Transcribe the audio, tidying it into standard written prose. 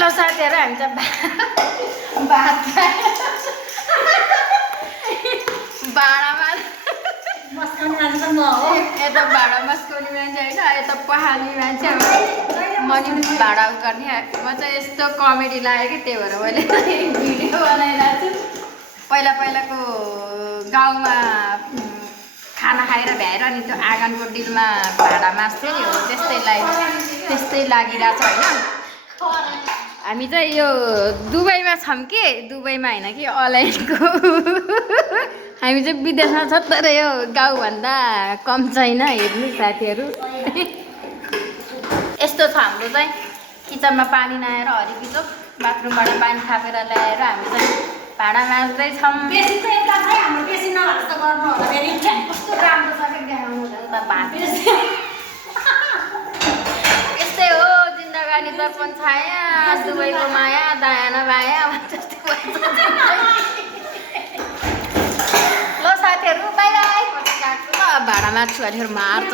ल साथीहरू हामी त भात भाँडामा यता भाँडा मस्काउने मान्छे होइन यता पहाल्ने मान्छे अब मनी भाँडा गर्ने म चाहिँ यस्तो कमेडी लाग्यो कि त्यही भएर मैले भिडियो बनाइरहेको छु पहिलाको गाउँमा खाना खाएर भ्याएर अनि त्यो आँगनको डिलमा भाँडा मास्थ्यो नि हो त्यस्तै लागिरहेछ होइन हामी चाहिँ यो दुबईमा छौँ कि दुबईमा होइन कि अलाइनको हामी चाहिँ विदेशमा छ तर यो गाउँभन्दा कम छैन हेर्नु साथीहरू यस्तो छ हाम्रो चाहिँ किचनमा पानी नआएर हरिकिचोक बाथरुमबाट पानी थापेर ल्याएर हामी चाहिँ भाँडा माझ्दैछौँ कस्तो राम्रो छ क्या देखाउनु हुँदैन त भात यस्तै हो जिन्दगानी दर्पण छाया दुबईको माया दाया न बाया ल साथीहरू बाई बाई म चाहिँ काट्छु ल भाँडा माझ्छु अलिहरू मार्छ